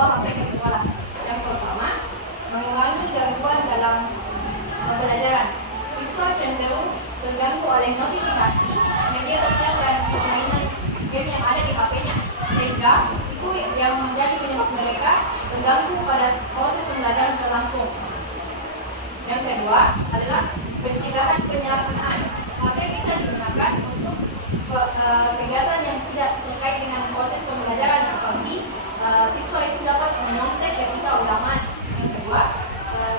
membawa HP ke sekolah. Yang pertama, mengurangi gangguan dalam pembelajaran. Siswa cenderung terganggu oleh notifikasi, media sosial, dan permainan game yang ada di HP-nya, sehingga itu yang menjadi penyebab mereka terganggu pada proses pembelajaran berlangsung. Yang kedua adalah pencegahan penyalahgunaan. HP bisa digunakan untuk kegiatan yang tidak terkait dengan proses pembelajaran, seperti siswa itu dapat menyontek ketika ulangan. Yang kedua,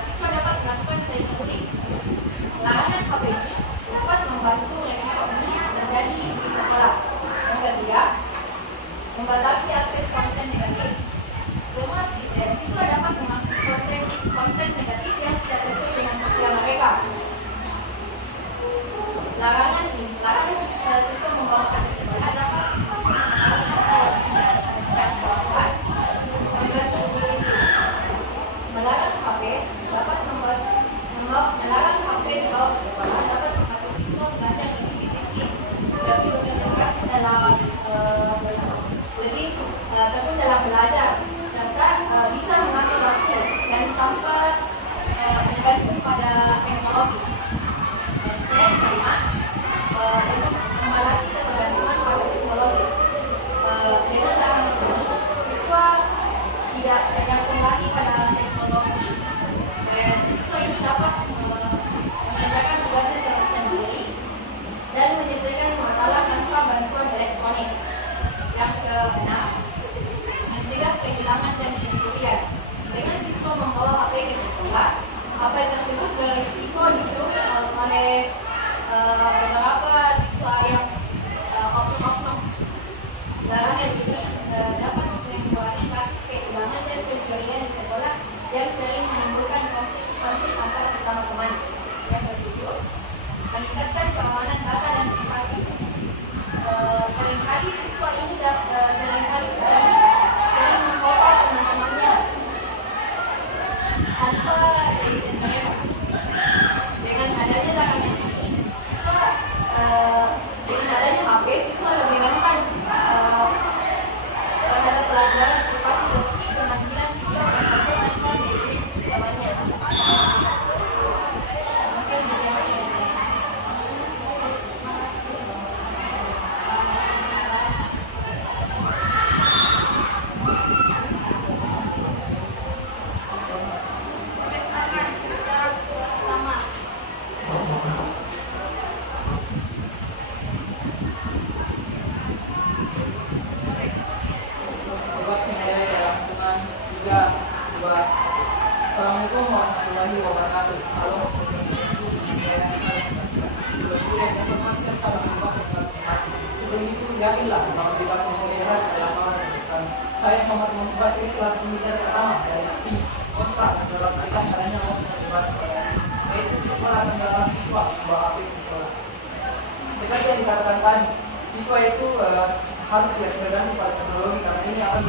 siswa dapat melakukan cyberbullying. Larangan HP ini dapat membantu resiko ini terjadi di sekolah. Yang ketiga, membatasi akses konten negatif. Semua siswa dapat mengakses konten negatif yang tidak sesuai dengan usia mereka. Larangan siswa membawa HP ke sekolah dapat membantu disiplin. Melarang HP dibawa ke sekolah dapat membantu siswa belajar lebih disiplin, lebih berkonsentrasi dalam tekun dalam belajar, serta bisa mengatur waktu dan tanpa bergantung pada teknologi. Yang kelima, membatasi ketergantungan pada teknologi. Dengan larangan ini, siswa tidak tergantung lagi pada teknologi. Siswa ini dapat mengerjakan tugasnya sendiri dan menyelesaikan masalah tanpa bantuan elektronik. Yang keenam, mencegah kehilangan dan pencurian. Dengan siswa membawa HP ke sekolah, HP tersebut berisiko dicuri oleh beberapa siswa yang oknum-oknum. Larangan ini dapat mengurangi kasus kehilangan dan pencurian di sekolah yang sering menimbulkan konflik antara sesama teman. Yang ketujuh, meningkatkan keamanan data dan privasi. Seringkali siswa ini sering memfoto teman-temannya tanpa seizin mereka. Dengan adanya larangan ini, dengan adanya HP, siswa lebih rentan terhadap pelanggaran privasi seperti penampilan video dan foto tanpa seizin temannya. Mungkin sekian dari saya. Assalamualaikum warahmatullahi wabarakatuh. Halo. Sebelum itu yakinlah bahwa kita melihat dalam saya Muhammad Muhammad ini telah pembicara pertama dari tim kontrak dalam kaitan adanya obat yaitu sekolah dan dalam siswa membawa HP ke sekolah. Seperti yang dikatakan tadi, siswa itu harus tidak tergantung pada teknologi karena ini akan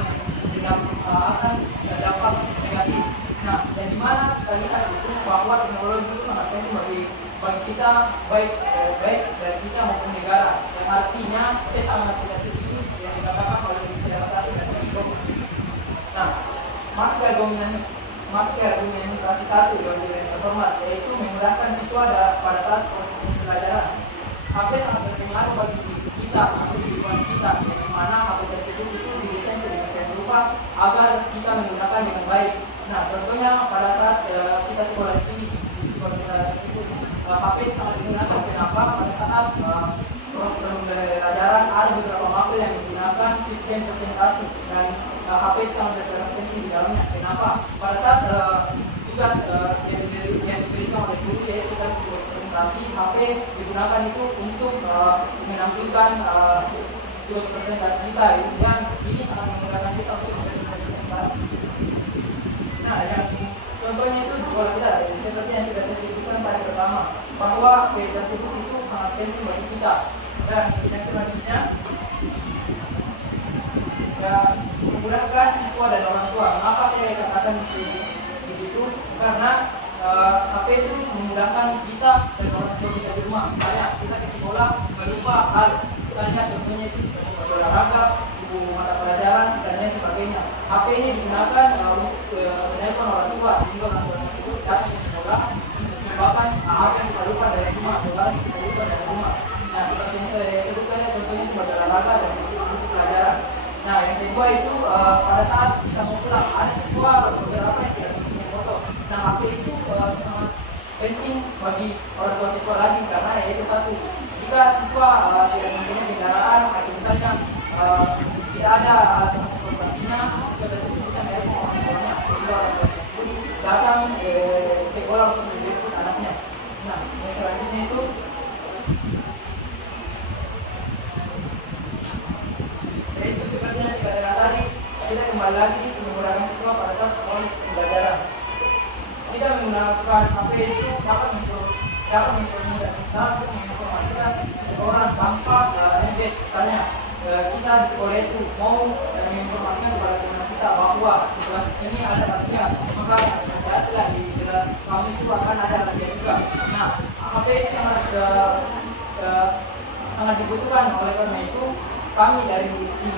berdampak negatif. Nah, dan di mana kita lihat itu bahwa teknologi itu sangat penting bagi kita baik dari kita maupun negara. Yang artinya kita sangat tidak setuju yang dikatakan oleh salah satu dari itu. Nah, masih argumentasi satu yang terhormat yaitu memudahkan siswa pada saat proses pembelajaran. HP sangat berpengaruh bagi kita atau kehidupan kita, yang mana HP tersebut itu didesain sedemikian rupa agar kita menggunakan dengan baik. Nah, contohnya pada saat kita sekolah di sini, di sekolah kita tersebut, HP sangat digunakan. Kenapa? Pada saat proses pembelajaran ada beberapa mapel yang menggunakan sistem presentasi dan HP sangat berperan di dalamnya. Kenapa? Pada saat tugas yang diberikan oleh guru yaitu presentasi, HP digunakan itu untuk menampilkan tugas presentasi kita yang ini sangat memudahkan kita untuk presentasi. Nah, yang contohnya itu sekolah kita seperti yang sudah saya sebutkan pada pertama bahwa HP tersebut itu sangat penting bagi kita. Dan yang selanjutnya ya memudahkan siswa dan orang tua. Mengapa saya katakan begitu? Karena HP itu memudahkan kita dan orang tua kita di rumah. Kita ke sekolah berupa hal misalnya contohnya itu olahraga, buku mata pelajaran dan lain sebagainya. HP ini digunakan untuk menelpon orang tua sehingga orang tua tersebut datang ke sekolah untuk membawakan apa yang diperlukan dari rumah atau lagi diperlukan dari rumah. Nah, seperti yang saya sebutkan contohnya sebagai olahraga dan untuk pelajaran. Nah, yang kedua itu pada saat kita mau pulang ada siswa beberapa yang tidak punya motor. Nah, HP itu sangat penting bagi orang tua siswa lagi karena yaitu satu, jika siswa tidak mempunyai kendaraan atau misalnya tidak ada alat transportasinya, siswa tersebut bisa menelepon orang tuanya sehingga orang tua tersebut datang ke sekolah untuk menjemput anaknya. Nah, yang selanjutnya itu yaitu seperti yang saya katakan tadi, kita kembali lagi menggunakan siswa pada saat proses pembelajaran. Kita menggunakan HP itu dapat menginformasikan seseorang tanpa embed. Misalnya kita di sekolah itu mau menginformasikan kepada teman kita bahwa di kelas ini ada latihan, maka hati-hatilah di kelas kami itu akan ada latihan juga. Nah, HP ini sangat dibutuhkan, oleh karena itu kami dari tim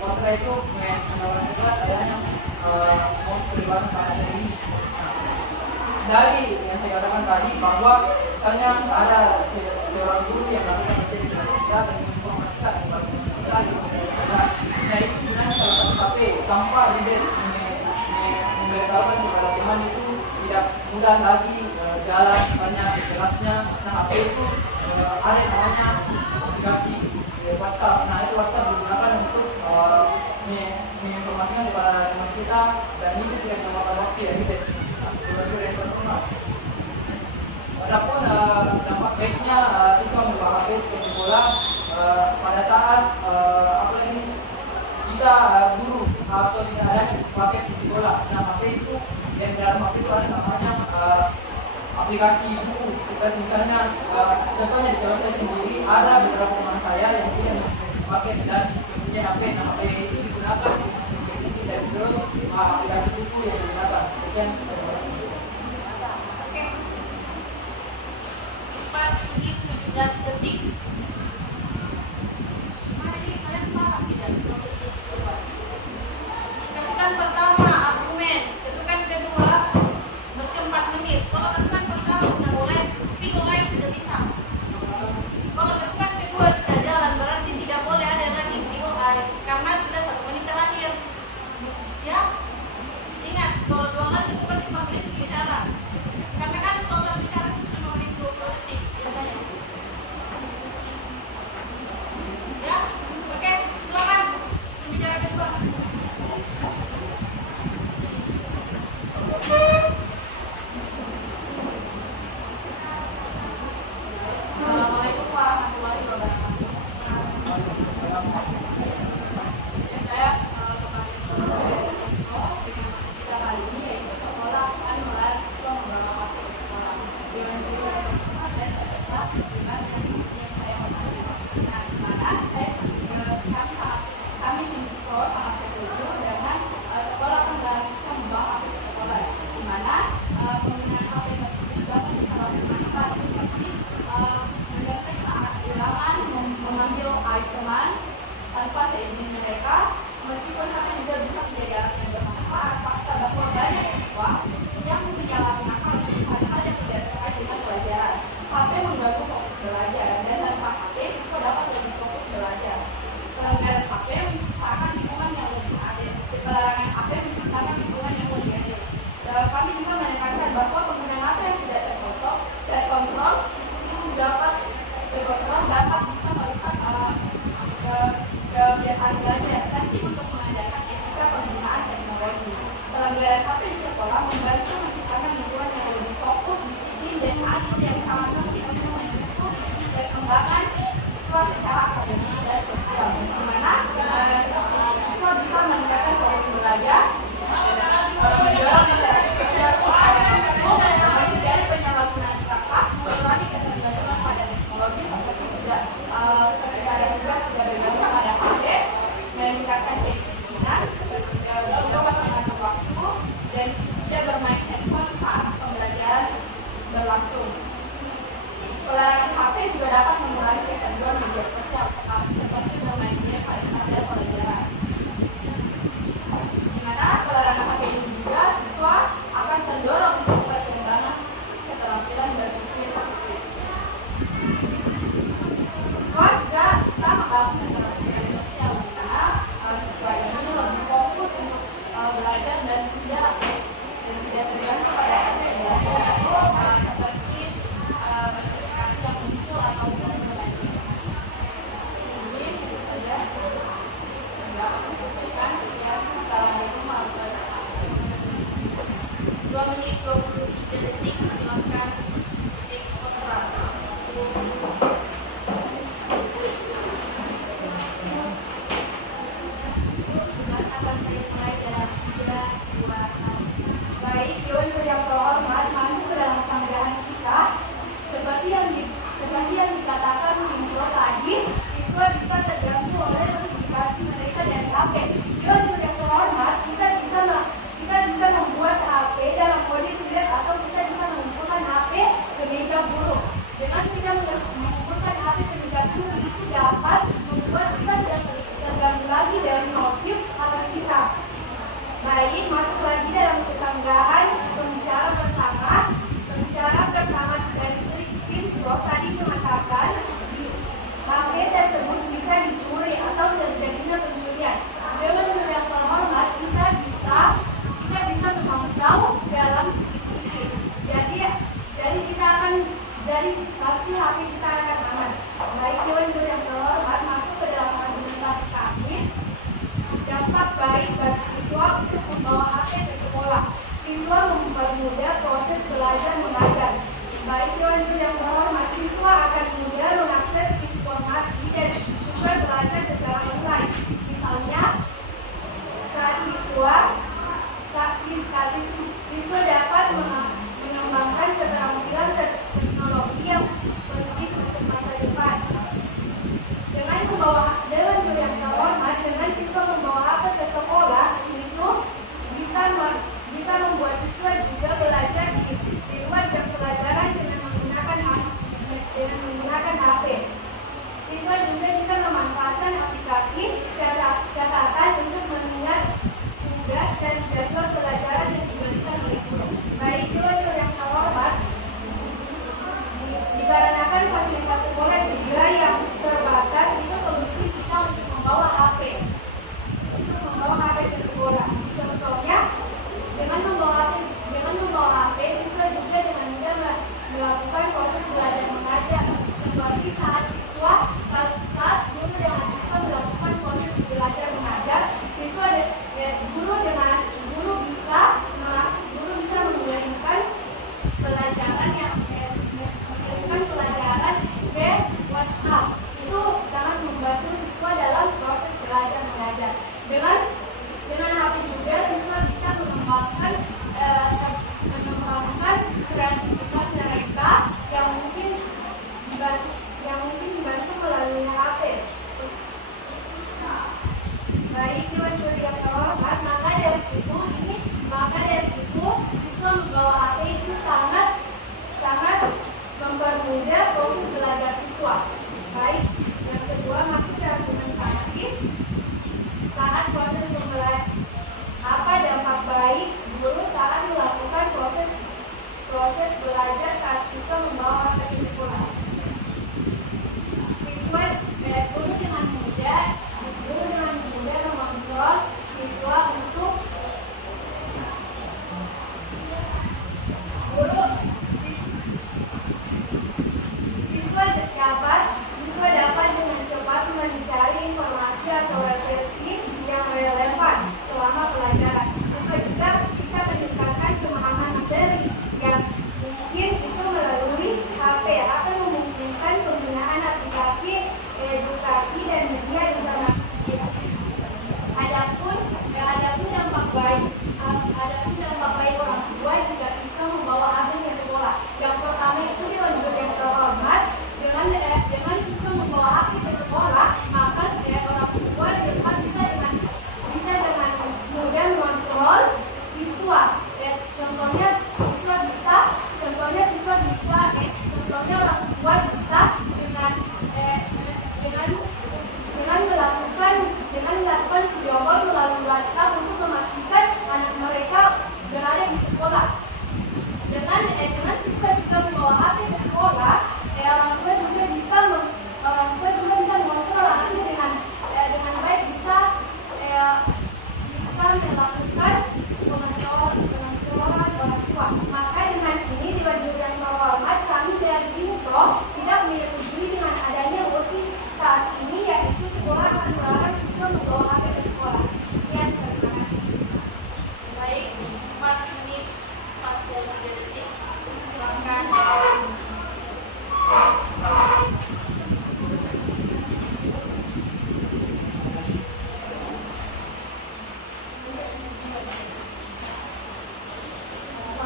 kontra itu menawarkan ke kelas adanya mau terlibat pada ini. Dari yang saya katakan tadi bahwa misalnya ada seorang guru yang melakukan menjadi kelas kita dan menginformasikan kepada kita di kelas. Nah, itu sebenarnya salah satu HP tanpa ribet memberitahukan kepada teman itu tidak mudah lagi jalan misalnya di kelasnya. Nah, HP itu ada yang namanya aplikasi WhatsApp. Nah, itu WhatsApp digunakan untuk menginformasikan kepada teman kita dan itu tidak memakan waktu ya ribet. Adapun dampak baiknya siswa membawa HP ke sekolah pada saat jika guru atau tidak ada pakai di sekolah. Nah, HP itu yang dalam HP itu ada namanya aplikasi buku. Seperti misalnya contohnya di kelas saya sendiri ada beberapa teman saya yang tidak pakai dan punya HP. Nah, HP itu digunakan untuk tidak aplikasi buku yang digunakan. Sekian. Menit 17 detik. Mari kalian paham tidak proses sesuatu. Ketukan pertama argumen, ketukan kedua berarti 4 menit. Kalau ketukan pertama sudah boleh, tapi kalau lain sudah bisa. Kalau ketukan kedua sudah jalan berarti tidak boleh ada lagi POI karena sudah 1 menit terakhir. Ya, ingat kalau 2 kali ketukan 5 menit bicara. Karena kan total bicara 5 menit 20 detik biasanya. Ya, oke, silakan pembicara kedua. Assalamualaikum warahmatullahi wabarakatuh. Ya, saya kembali dengan masih kita kali ini yaitu sekolah akan melarang siswa membawa HP ke sekolah. Dengan judul dan peserta dengan yang saya hormati. Nah, di mana kami tim pro sangat setuju dengan sekolah akan melarang siswa membawa HP ke sekolah. Di mana penggunaan HP tersebut dapat disalahgunakan seperti mendetek saat kehilangan, mengambil aib teman tanpa seizin mereka, meskipun HP juga bisa menjadi alat yang bermanfaat. Fakta bahwa banyak siswa yang menyalahgunakan hal-hal yang tidak terkait dengan pelajaran. HP mengganggu fokus belajar dan tanpa HP siswa dapat lebih fokus belajar. Pelanggaran HP menciptakan lingkungan yang lebih adil. Pelarangan HP menciptakan lingkungan yang lebih adil. Kami juga menekankan bahwa penggunaan HP yang tidak terkontrol dapat bisa merusak kebiasaan belajar. Penting untuk mengajarkan etika penggunaan teknologi. Pelanggaran HP di sekolah membantu menciptakan lingkungan yang lebih fokus, disiplin, dan adil yang sangat penting untuk mendukung perkembangan siswa secara akademis dan sosial. Di mana siswa bisa meningkatkan fokus belajar, mendorong interaksi sosial secara langsung, belajar dan tidak tergantung pada seperti notifikasi yang muncul ataupun berlanjut. Mungkin itu saja yang aku sampaikan. Assalamualaikum warahmatullahi wabarakatuh. 2 menit 23 detik, silakan ketik kontra. Akan saya mulai dalam 3, 2, 1. Baik, Dewan yang terhormat, masuk ke dalam sanggahan kita. Seperti yang dikatakan Mindro tadi, siswa bisa terganggu oleh notifikasi mereka dari HP. Dewan yang terhormat, kita bisa membuat HP dalam mode silent atau kita bisa mengumpulkan HP ke meja guru. Dengan kita mengumpulkan HP ke meja guru itu dapat membuat kita tidak terganggu lagi dari notif atau kita. Baik, masuk lagi dalam kesanggahan pembicara pertama dari Mindro tadi mengatakan HP tersebut bisa dicuri atau terjadinya pencurian. Dengan yang terhormat, kita bisa memantau dalam CCTV. Jadi pasti HP kita akan aman. Baik, Dewan yang terhormat, masuk ke dalam argumentasi kami. Dampak baik bagi siswa untuk membawa HP ke sekolah. Siswa mempermudah proses belajar mengajar. Baik, Dewan yang terhormat, siswa akan mudah mengakses informasi dan juga belajar secara online. Misalnya, saat siswa dapat mengembangkan keterampilan teknologi yang penting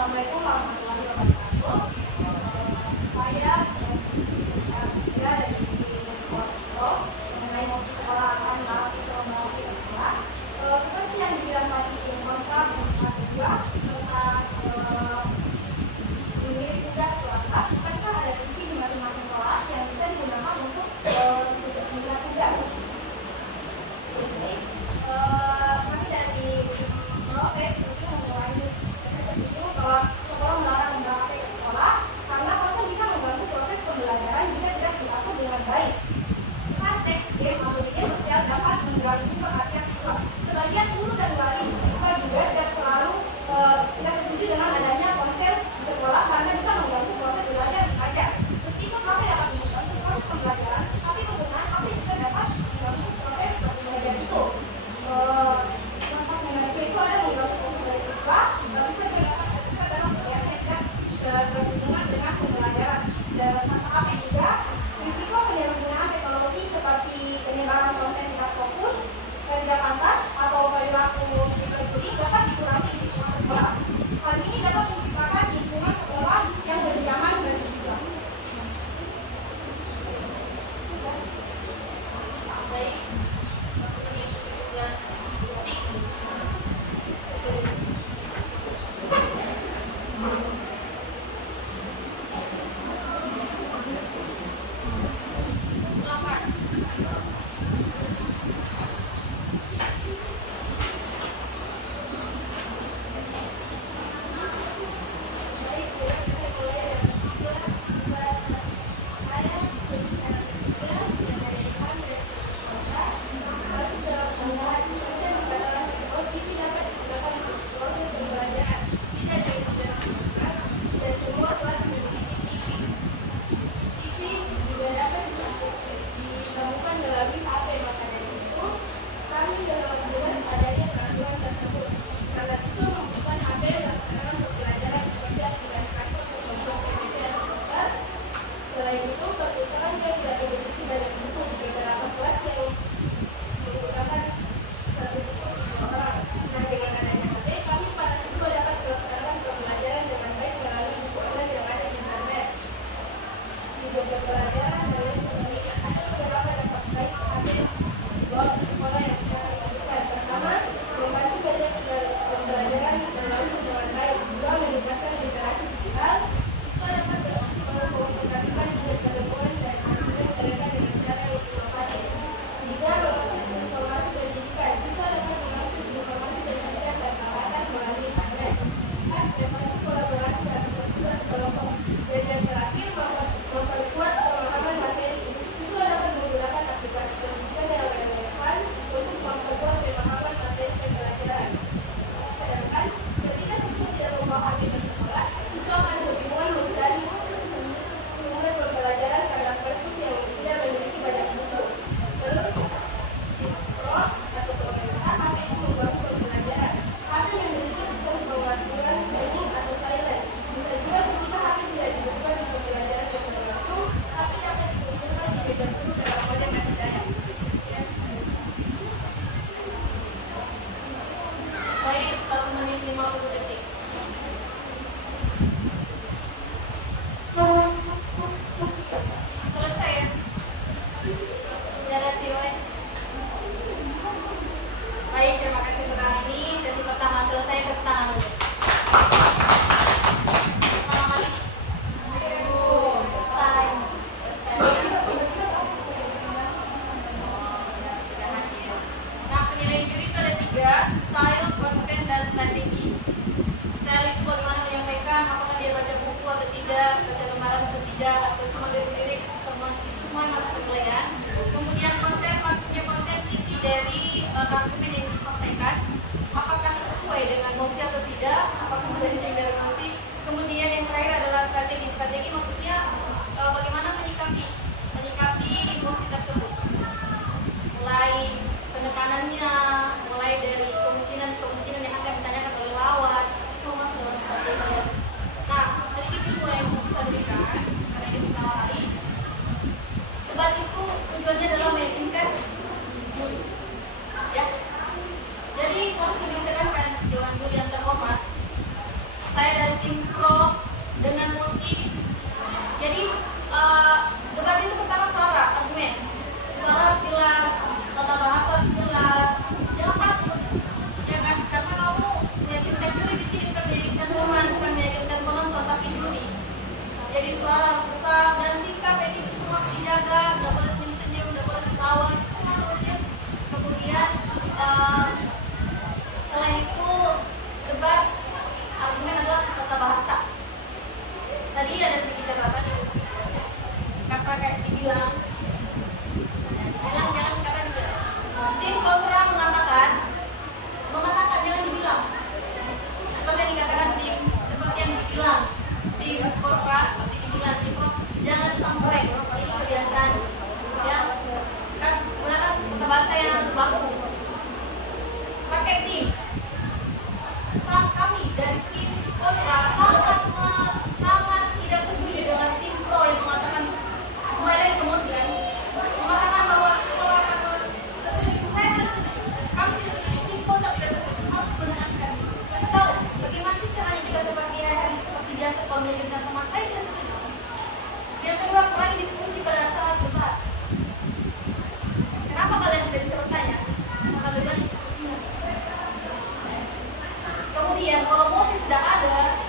Assalamualaikum warahmatullahi wabarakatuh. Saya Dia dari Porto mengenai motif sekolah akan melatih promosi sekolah. Seperti yang dibilang tadi yang lengkap juga tentang unit tugas kelas. Mereka ada TV di masing-masing kelas yang bisa digunakan untuk tugas-tugas. Kami dari proses itu memulai itu bahwa sekolah melarang membawa HP ke sekolah karena konsol bisa mengganggu proses pembelajaran jika tidak diatur dengan kontra seperti dibilang itu jangan sampai ini kebiasaan ya kan gunakan kata bahasa yang baku pakai tim. Kami dari tim kontra sangat tidak setuju dengan tim pro yang mengatakan kembali lagi ke Mosi kan mengatakan bahwa sekolah setuju. Saya tidak setuju, kami tidak setuju, tim kontra tidak setuju. Harus benarkan kasih tahu bagaimana sih caranya kita seperti hari seperti biasa kalau menjadikan teman. Saya tidak setuju. Yang kedua, kurangi diskusi pada saat debat. Kenapa kalian tidak bisa bertanya? Maka lebih banyak diskusinya. Kemudian kalau Mosi sudah ada,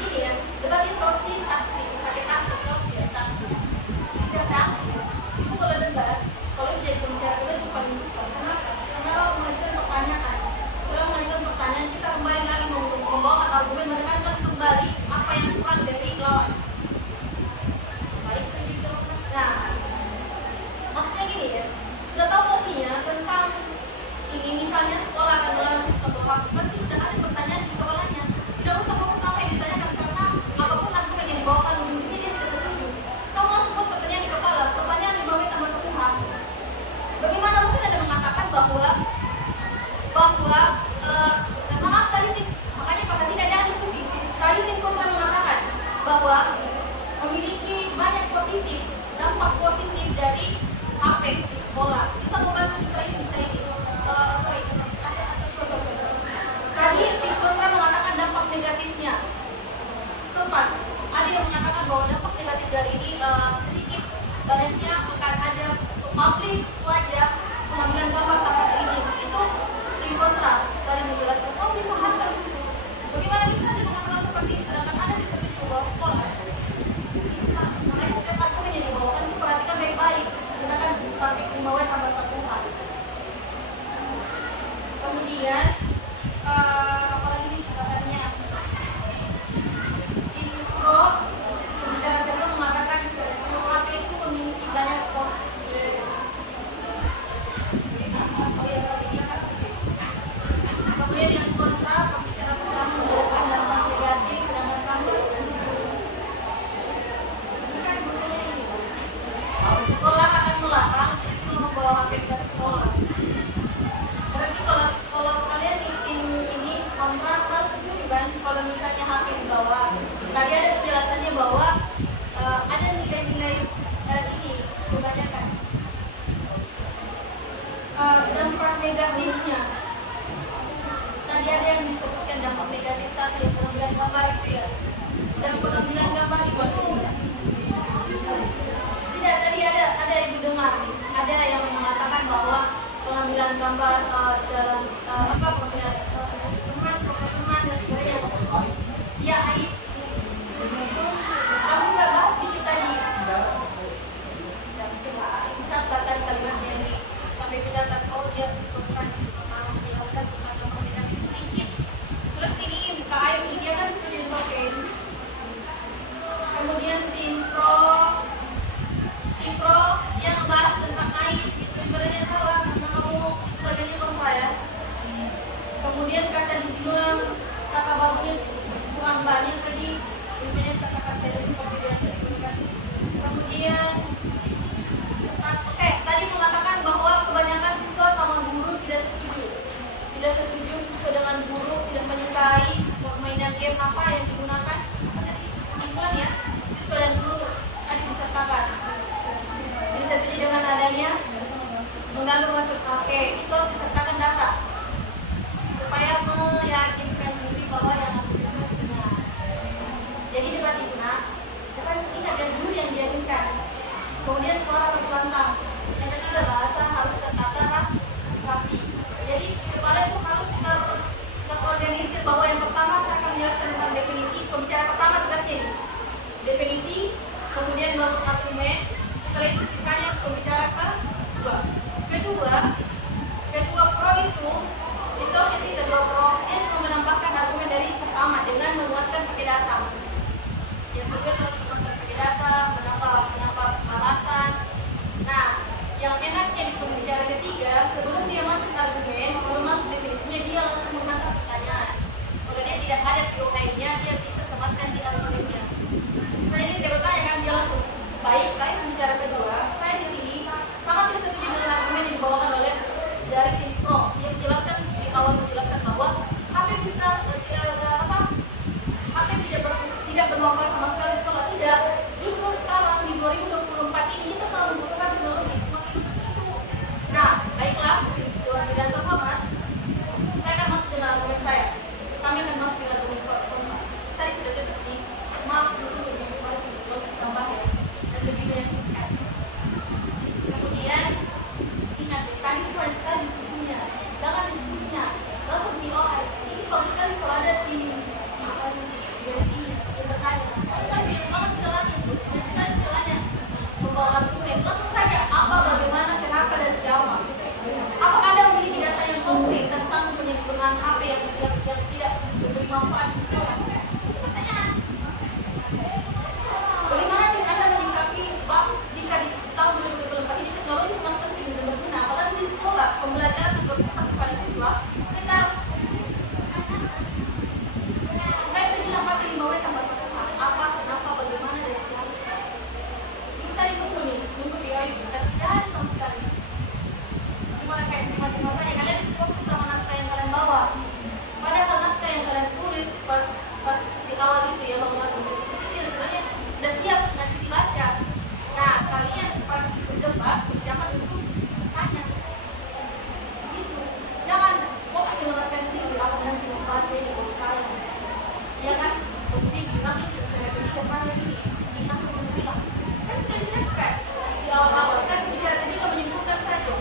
ini ya, debat itu harus pakai taktik, harus disertasi. Itu kalau debat, kalau menjadi pembicara debat itu paling suka. Karena mengajukan pertanyaan, kalau mengajukan pertanyaan kita kembali lagi membawa argumen menekankan kembali apa yang kurang dari lawan. Baik begitu. Nah, maksudnya gini ya, sudah tahu Mosinya tentang ini misalnya sekolah akan melarang siswa berhak, berarti sudah ada pertanyaan di kepalanya. Tidak usah fokus apa yang ditanyakan karena apapun argumen yang dibawakan ujung-ujungnya dia tidak setuju. Kamu langsung buat pertanyaan di kepala, pertanyaan di bawah tambah satu hal. Bagaimana mungkin ada mengatakan bahwa maaf tadi makanya perhatikan jangan diskusi. Tadi tim kontra mengatakan bahwa memiliki banyak positif, dampak positif dari HP di sekolah. Bisa membantu, bisa ini. Tadi tim kontra mengatakan dampak negatifnya. Sempat ada yang mengatakan bahwa dampak negatif dari ini sedikit banyaknya akan ada publish wajah pengambilan gambar tanpa seizin. Itu tim kontra tadi menjelaskan. Kamu bisa hantar itu. Bagaimana bisa dia mengatakan seperti ini sedangkan Anda tidak setuju bahwa sekolah bisa. Makanya setiap argumen yang dibawakan itu perhatikan baik-baik. Gunakan pakai himbauan tambah satu hal. Kemudian apalagi nih catatannya info pembicara kedua mengatakan HP itu memiliki banyak positif. Kemudian yang kontra pembicara pertama menjelaskan dampak negatif sedangkan kamu kan maksudnya ini sekolah akan melarang siswa membawa HP ke sekolah. Berarti kalau kalian sistem ini kontra harus setuju kan kalau misalnya HP dibawa. Tadi ada penjelasannya bahwa ada nilai-nilai ini kebanyakan dampak negatifnya. Tadi ada yang disebutkan dampak negatif satu yang pengambilan gambar itu ya. Dan pengambilan gambar itu tidak tadi ada yang didengar, ada yang mengatakan bahwa pengambilan gambar dalam pengambilan teman dan sebagainya ya aib. Kamu nggak bahas dikit tadi catat tadi kalimatnya ini sampai pencatat dia bukan menjelaskan tentang dampak negatif sedikit. Terus ini buka aib dia kan sudah oke. Kemudian tim pro yang membahas tentang aib itu sebenarnya salah karena kamu itu bagiannya kontra ya. Kemudian kata dibilang kata bagusnya kurang banyak tadi, intinya kata-kata seperti biasa diberikan. Kemudian tadi mengatakan bahwa kebanyakan siswa sama guru tidak setuju sesuai dengan guru tidak menyukai permainan game apa yang digunakan. Tadi kesimpulan ya siswa dan guru tadi disertakan. Jadi setuju dengan adanya mengganggu masuk itu harus disertakan data supaya meyakinkan diri bahwa yang harus disebut benar. Jadi debat itu kan ingat dan juri yang diyakinkan. Kemudian suara harus lantang. Yang ketiga bahasa harus tertata rapi. Jadi kepala itu harus terorganisir bahwa yang pertama saya akan menjelaskan tentang definisi. Pembicara pertama tugasnya ini definisi, kemudian baru argumen. Setelah itu sisanya pembicara kedua Misalnya dia tidak bertanya kan, dia langsung baik. Saya bicara kedua, saya di sini sangat tidak setuju dengan argumen yang dibawakan oleh dari tim pro yang menjelaskan di awal menjelaskan bahwa HP bisa HP tidak bermanfaat sama sekali sekolah. Tidak, justru sekarang di 2024 ini kita selalu membutuhkan teknologi semakin itu. Nah, baiklah, Dewan Pilihan terhormat, saya akan masuk dengan argumen saya. Kami akan masuk dengan argumen terhormat. Tadi sudah cukup sih, maaf untuk lebih tambah ya, dan lebih menyebutkan. Kemudian ingat, tadi itu banyak sekali diskusinya. Jangan diskusinya, langsung di OI. Ini bagus sekali kalau ada tim yang bertanya. Tapi kalau misalnya itu, dan sekali celahnya membawa argumen, langsung saja apa, bagaimana, kenapa, dan siapa. Apakah Anda memiliki data yang konkret tentang penggunaan HP yang tidak memberi manfaat di sekolah? Pertanyaan. Bagaimana Anda menyikapi jika di tahun 2024 ini teknologi sangat penting dan berguna, apalagi di sekolah pembelajaran yang berpusat kepada siswa, kita saya bilang 45W tambah 1 apa, kenapa, bagaimana, dan siapa. Ini tadi nunggu di OIB, tapi tidak ada sama sekali. Cuma kayak cuma saja kalian fokus sama naskah yang kalian bawa. Padahal naskah yang kalian tulis pas di awal itu ya, bahwa itu sebenarnya sudah siap nanti dibaca. Nah, kalian pas berdebat bersiapan untuk tanya. Gitu. Jangan fokus dengan naskah sendiri, apa nanti membaca ini baru saya. Ya kan? Fungsi bilang sudah kesana ini. Kita bilang kan sudah disiapkan di awal-awal. Kan bicara ketiga menyimpulkan saja.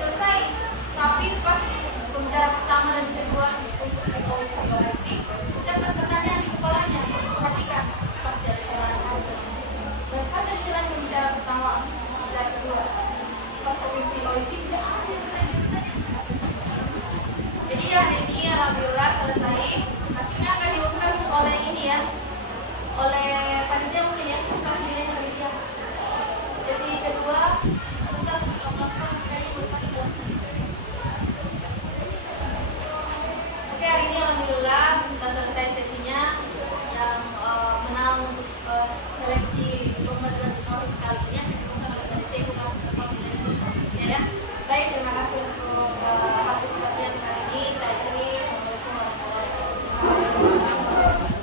Selesai, tapi pas pembicara pertama dan kedua untuk POIT, siapkan pertanyaan di kepalanya, perhatikan pas dari orang. Dan sekarang jalan pembicara pertama dan kedua, pas pemimpin POIT tidak ada yang bertanya. Jadi ya hari ini alhamdulillah selesai. Hasilnya akan diumumkan oleh ini ya, oleh panitia mungkin ya, kasih nilai panitia. Sesi kedua sebentar 15 tahun kayaknya boleh pakai kelas. Oke, hari ini alhamdulillah kita selesai sesinya yang menang untuk seleksi lomba dan teknologi kali ini yang diumumkan oleh panitia bukan seperti ya. Baik, terima kasih untuk partisipasi yang kali ini. Saya akhiri. Assalamualaikum warahmatullahi wabarakatuh.